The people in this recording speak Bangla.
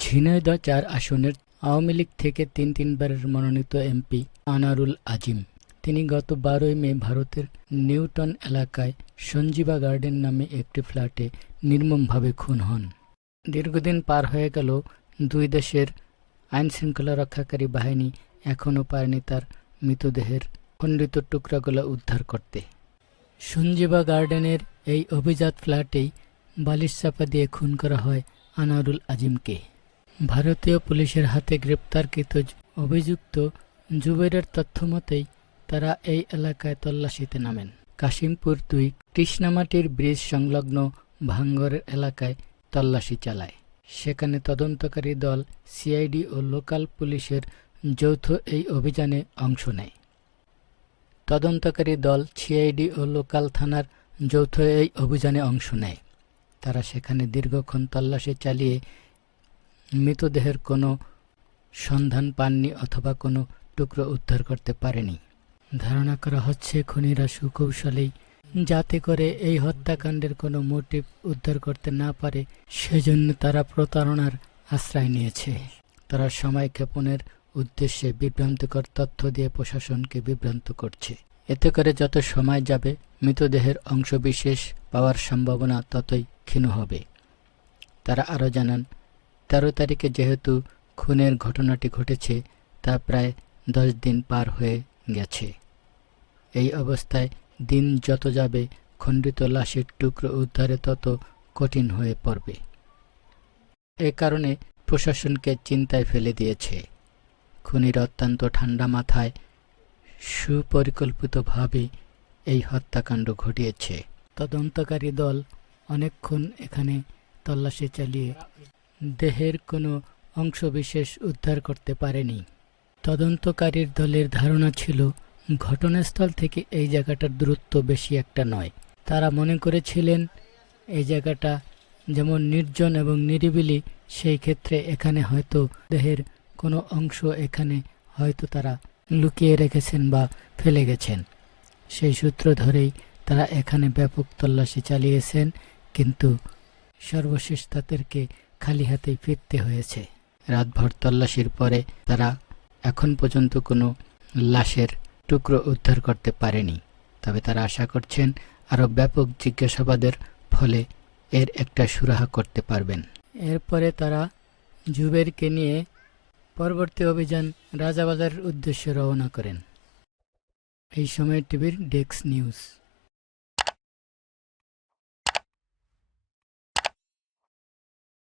ঝিনাইদহ ৪ আসনের আওয়ামী লীগ থেকে তিনবারের মনোনীত এমপি আনারুল আজিম। তিনি গত ১২ই মে ভারতের নিউটন এলাকায় সঞ্জীবা গার্ডেন নামে একটি ফ্ল্যাটে নির্মমভাবে খুন হন। দীর্ঘদিন পার হয়ে গেল, দুই দেশের আইনশৃঙ্খলা রক্ষাকারী বাহিনী এখনও পারেনি তার মৃতদেহের খণ্ডিত টুকরাগুলো উদ্ধার করতে। সঞ্জীবা গার্ডেনের এই অভিজাত ফ্ল্যাটেই বালিশ চাপা দিয়ে খুন করা হয় আনারুল আজিমকে। ভারতীয় পুলিশের হাতে গ্রেপ্তারকৃত অভিযুক্ত জুবেরের তথ্যমতেই তারা এই এলাকায় তল্লাশিতে নামেন। কাশিমপুর ২ কৃষ্ণামাটির ব্রিজ সংলগ্ন ভাঙ্গর এলাকায় তল্লাশি চালায়। সেখানে তদন্তকারী দল, সিআইডি ও লোকাল পুলিশের যৌথ এই অভিযানে অংশ নেয়। তদন্তকারী দল, সিআইডি ও লোকাল থানার যৌথ এই অভিযানে অংশ নেয়। তারা সেখানে দীর্ঘক্ষণ তল্লাশি চালিয়ে মৃতদেহের কোনো সন্ধান পাননি অথবা কোনো টুকরো উদ্ধার করতে পারেনি। ধারণা করা হচ্ছে খুনিরা সুকৌশলেই, যাতে করে এই হত্যাকাণ্ডের কোনো মোটিভ উদ্ধার করতে না পারে, সেজন্য তারা প্রতারণার আশ্রয় নিয়েছে। তারা সময় ক্ষেপণের উদ্দেশ্যে বিভ্রান্তিকর তথ্য দিয়ে প্রশাসনকে বিভ্রান্ত করছে। এতে করে যত সময় যাবে, মৃতদেহের অংশবিশেষ পাওয়ার সম্ভাবনা ততই ক্ষীণ হবে। তারা আরও জানান, ১৩ তারিখে যেহেতু খুনের ঘটনাটি ঘটেছে, তা প্রায় ১০ দিন পার হয়ে গেছে। এই অবস্থায় দিন যত যাবে, খণ্ডিত লাশের টুকরো উদ্ধারে তত কঠিন হয়ে পড়বে। এ কারণে প্রশাসনকে চিন্তায় ফেলে দিয়েছে। খুনিরা অত্যন্ত ঠান্ডা মাথায় সুপরিকল্পিতভাবে এই হত্যাকাণ্ড ঘটিয়েছে। তদন্তকারী দল অনেকক্ষণ এখানে তল্লাশি চালিয়ে দেহের কোনো অংশবিশেষ উদ্ধার করতে পারেনি। তদন্তকারীর দলের ধারণা ছিল, ঘটনাস্থল থেকে এই জায়গাটার দূরত্ব বেশি একটা নয়। তারা মনে করেছিলেন এই জায়গাটা যেমন নির্জন এবং নিরিবিলি, সেই ক্ষেত্রে এখানে হয়তো দেহের কোনো অংশ এখানে হয়তো তারা লুকিয়ে রেখেছেন বা ফেলে গেছেন। সেই সূত্র ধরেই তারা এখানে ব্যাপক তল্লাশি চালিয়েছেন, কিন্তু সর্বশেষ তাদেরকে খালি হাতেই ফিরতে হয়েছে। রাতভর তল্লাশির পরে তারা এখন পর্যন্ত কোনো লাশের টুকরো উদ্ধার করতে পারেনি। তবে তারা আশা করছেন আরও ব্যাপক জিজ্ঞাসাবাদের ফলে এর একটা সুরাহা করতে পারবেন। এরপরে তারা জুবেরকে নিয়ে পরবর্তী অভিযান রাজাবাজারের উদ্দেশ্যে রওনা করেন। এই সময় টিভির ডেস্ক নিউজ।